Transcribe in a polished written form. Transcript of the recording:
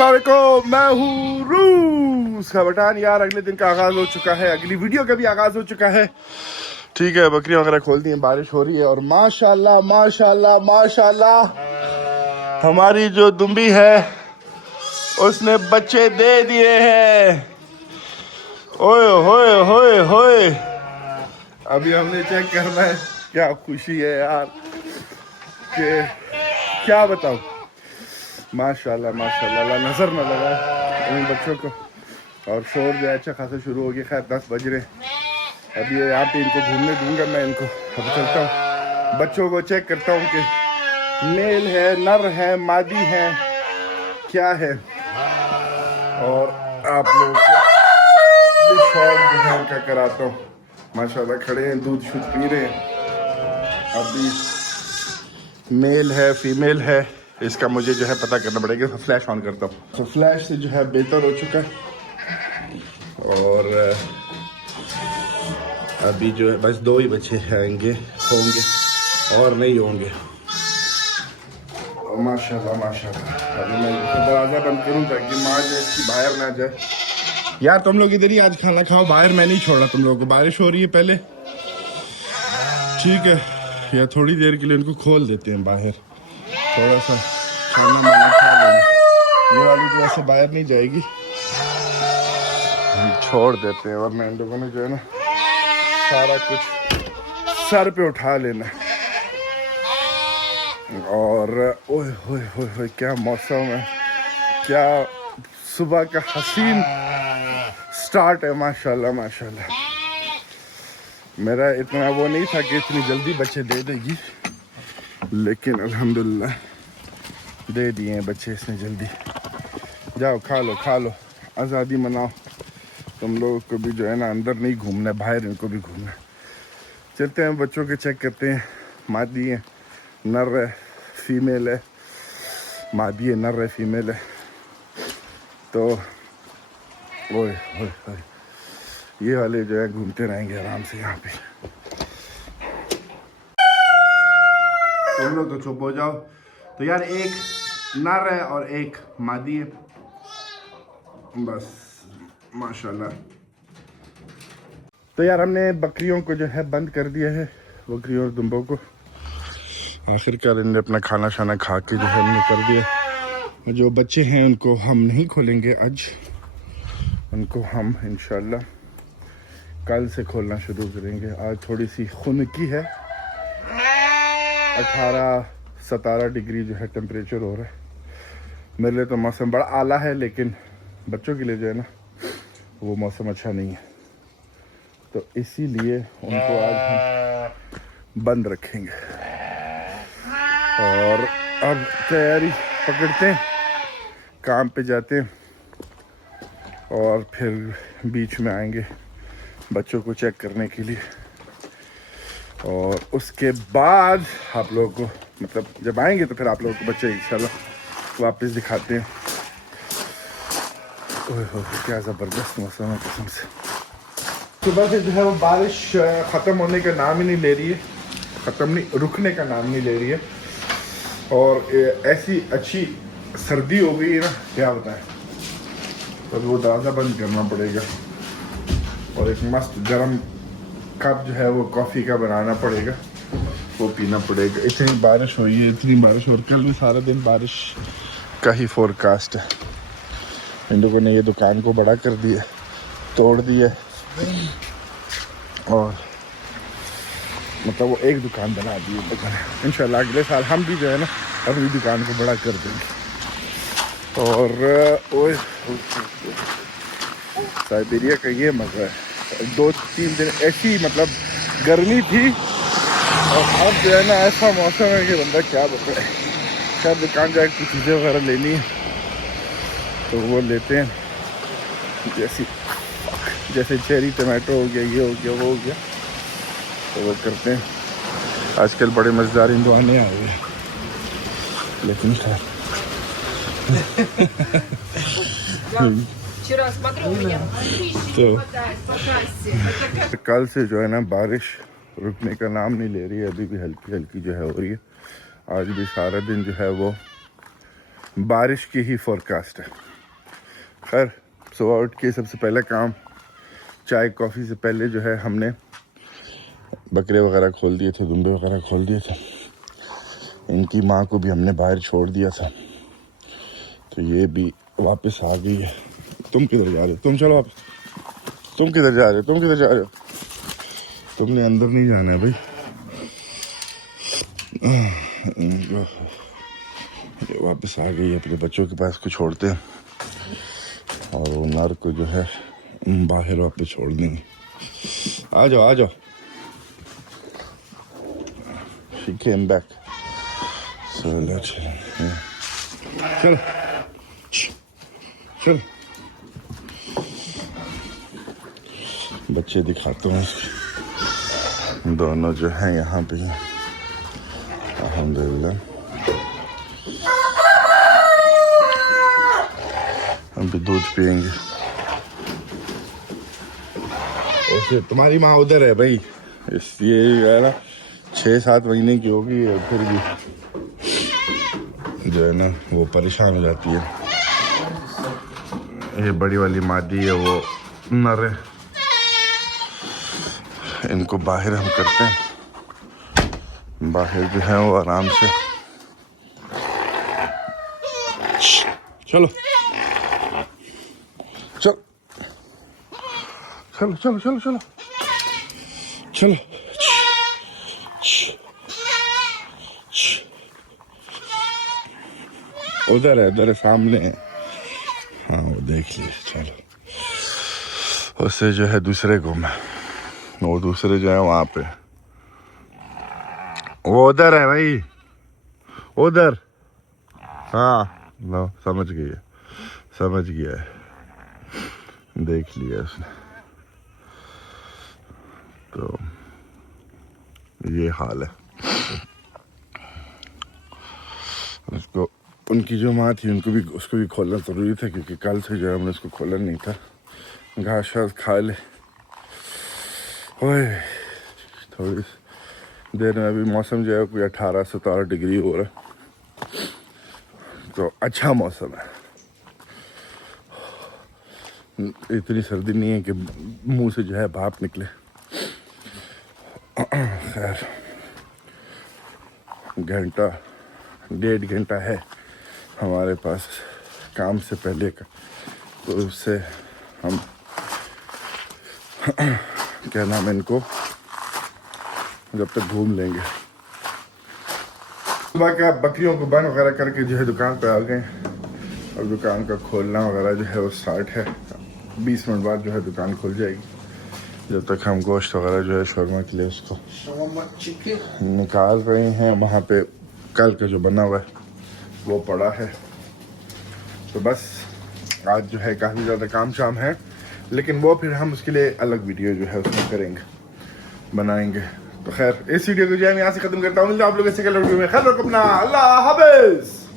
को मैं हूँ रूस का बटान। यार अगले दिन का आगाज हो चुका है, अगली वीडियो का भी आगाज हो चुका है। ठीक है, बकरियां वगैरह खोल दी हैं, बारिश हो रही है और माशाल्लाह माशाल्लाह माशाल्लाह हमारी जो दुम्बी है उसने बच्चे दे दिए हैं। ओए होए होए होए, अभी हमने चेक करना है। क्या खुशी है यार कि क्या बताऊं, माशाल्लाह माशाल्लाह, अल्लाह नजर न लगा इन बच्चों को। और शोर जो है अच्छा खासा शुरू हो गया। खैर 10 बज रहे, अभी यहाँ पे इनको घूमने दूंगा मैं इनको। अब चलता हूँ, बच्चों को चेक करता हूँ कि मेल है, नर है, मादी है, क्या है। और आप लोगों को भी शौक जो है उनका कराता हूँ। माशाल्लाह खड़े हैं, दूध शुद्ध पी रहे हैं। अभी मेल है फीमेल है, इसका मुझे जो है पता करना पड़ेगा। तो फ्लैश ऑन करता हूँ, तो फ्लैश से जो है बेहतर हो चुका है। और अभी जो है बस 2 ही बच्चे आएंगे, होंगे और नहीं होंगे। माशाल्लाह माशाल्लाह। अभी मैं दरवाज़ा बंद करूँ ताकि माँ जो इसकी बाहर ना जाए। यार तुम लोग इधर ही आज खाना खाओ, बाहर मैं नहीं छोड़ रहा तुम लोगों को। बारिश हो रही है पहले, ठीक है, या थोड़ी देर के लिए उनको खोल देते हैं बाहर, थोड़ा सा खाना माना खा लेंगे। ये वाली तो वैसे बाहर नहीं जाएगी, हम छोड़ देते हैं, वरना इन लोगों ने जो है ना सारा कुछ सर पे उठा लेना। और ओए होए होए होए, क्या मौसम है, क्या सुबह का हसीन स्टार्ट है। माशाल्लाह माशाल्लाह। मेरा इतना वो नहीं था कि इतनी जल्दी बच्चे दे देगी, लेकिन अल्हम्दुलिल्लाह दे दिए हैं बच्चे इसने जल्दी। जाओ खा लो, आज़ादी मनाओ। तुम लोगों को भी जो है ना अंदर नहीं घूमना, बाहर इनको भी घूमना। चलते हैं, बच्चों के चेक करते हैं। मादी है, नर है, फीमेल है, मादी है, नर है, फीमेल है। तो ओए ओए ओए, ये वाले जो है घूमते रहेंगे आराम से यहाँ पे। तुम लोग तो चुप हो जाओ। तो यार एक नर है और एक मादी है, बस माशाल्लाह। तो यार हमने बकरियों को जो है बंद कर दिया है, बकरियों और दुम्बों को। आखिरकार इन्हें अपना खाना शाना खा के जो है हमने कर दिया। जो बच्चे हैं उनको हम नहीं खोलेंगे आज, उनको हम इंशाल्लाह कल से खोलना शुरू करेंगे। आज थोड़ी सी खुनकी है, 18-17 डिग्री जो है टेम्परेचर हो रहा है। मेरे लिए तो मौसम बड़ा आला है, लेकिन बच्चों के लिए जो है ना वो मौसम अच्छा नहीं है। तो इसीलिए उनको आज हम बंद रखेंगे। और अब तैयारी पकड़ते हैं, काम पे जाते हैं और फिर बीच में आएंगे बच्चों को चेक करने के लिए। और उसके बाद आप लोगों को, मतलब जब आएंगे तो फिर आप लोगों को बच्चे इंशाल्लाह वापस दिखाते हैं। ओह क्या ज़बरदस्त मौसम है कसम से। सुबह से जो है वो बारिश ख़त्म होने का नाम ही नहीं ले रही है, ख़त्म नहीं, रुकने का नाम नहीं ले रही है। और ऐसी अच्छी सर्दी हो गई है ना, क्या बताएं। तो वो दरवाज़ा बंद करना पड़ेगा और एक मस्त गर्म कप जो है वो कॉफ़ी का बनाना पड़ेगा, वो पीना पड़ेगा। इतनी बारिश हुई है, इतनी बारिश, और कल भी सारा दिन बारिश का ही फोरकास्ट है। इन लोगों ने ये दुकान को बड़ा कर दिया, तोड़ दिया, और मतलब वो एक दुकान बना दी है। इंशाल्लाह अगले साल हम भी जो है ना अपनी दुकान को बड़ा कर देंगे। और ओए साइबेरिया का ये मज़ा है। 2-3 दिन ऐसी मतलब गर्मी थी, और अब जो है ना ऐसा मौसम है कि बंदा क्या बताए। खैर दुकान जाकर कुछ चीज़ें वगैरह लेनी है तो वो लेते हैं, जैसे चेरी टमाटो हो गया, ये हो गया, वो हो गया, तो वो करते हैं। आजकल बड़े मज़ेदार इंदवाने आए हुए हैं, लेकिन खैर तो कल से जो है ना बारिश रुकने का नाम नहीं ले रही है। अभी भी हल्की हल्की जो है हो रही है। आज भी सारा दिन जो है वो बारिश की ही फोरकास्ट है। खैर सुबह उठ के सबसे पहला काम, चाय कॉफ़ी से पहले जो है हमने बकरे वगैरह खोल दिए थे, दुम्बे वगैरह खोल दिए थे। इनकी माँ को भी हमने बाहर छोड़ दिया था, तो ये भी वापस आ गई है। तुम किधर जा रहे हो? तुम चलो वापस। तुम किधर जा रहे हो? तुम किधर जा रहे हो? तुमने अंदर नहीं जाना है भाई। ये वापस आ गई है, अपने बच्चों के पास को छोड़ते हैं और वो नर को जो है बाहर वापस छोड़ देंगे। आ जाओ आ जाओ। She came back. So let's चलो चलो बच्चे दिखाते हैं। दोनों जो हैं यहाँ पे अल्हम्दुलिल्लाह। हम भी दूध पियेंगे। ओके, तुम्हारी माँ उधर है भाई। ये है ना 6-7 महीने की होगी, फिर भी जो है ना वो परेशान हो जाती है। ये बड़ी वाली मादी है, वो नर है। इनको बाहर हम करते हैं, बाहर जो है वो आराम से। चलो चलो चलो चलो चलो चलो चलो। उधर है सामने है। हाँ वो देख लीजिए। चलो उससे जो है दूसरे को मैं, वो दूसरे जो है वहाँ पे, वो उधर है भाई, उधर। हाँ लो, समझ गई है, समझ गया है, देख लिया उसने। तो ये हाल है। उसको, उनकी जो माँ थी उनको भी, उसको भी खोलना ज़रूरी था, क्योंकि कल से जो है हमने उसको खोला नहीं था। घास शास खा ले। ओए थोड़ी देर में अभी मौसम जो है कोई 18-17 डिग्री हो रहा है, तो अच्छा मौसम है। इतनी सर्दी नहीं है कि मुंह से जो है भाप निकले। खैर 1-1.5 घंटा है हमारे पास काम से पहले का, तो उससे हम क्या नाम है इनको, जब तक घूम लेंगे। सुबह का बकरियों को बंद वगैरह करके जो है दुकान पे आ गए, और दुकान का खोलना वगैरह जो है वो स्टार्ट है। 20 मिनट बाद जो है दुकान खुल जाएगी। जब तक हम गोश्त वगैरह जो है शौरमा के लिए उसको निकाल रहे हैं। वहाँ पे कल का जो बना हुआ है वो पड़ा है। तो बस आज जो है काफ़ी ज़्यादा काम शाम है, लेकिन वो फिर हम उसके लिए अलग वीडियो जो है उसमें करेंगे, बनाएंगे। तो खैर इस वीडियो को जो है मैं यहाँ से ख़त्म करता हूँ। मिलता हूँ आप लोगों से कल वीडियो में। खैर रखो अपना, अल्लाह हाफ़िज़।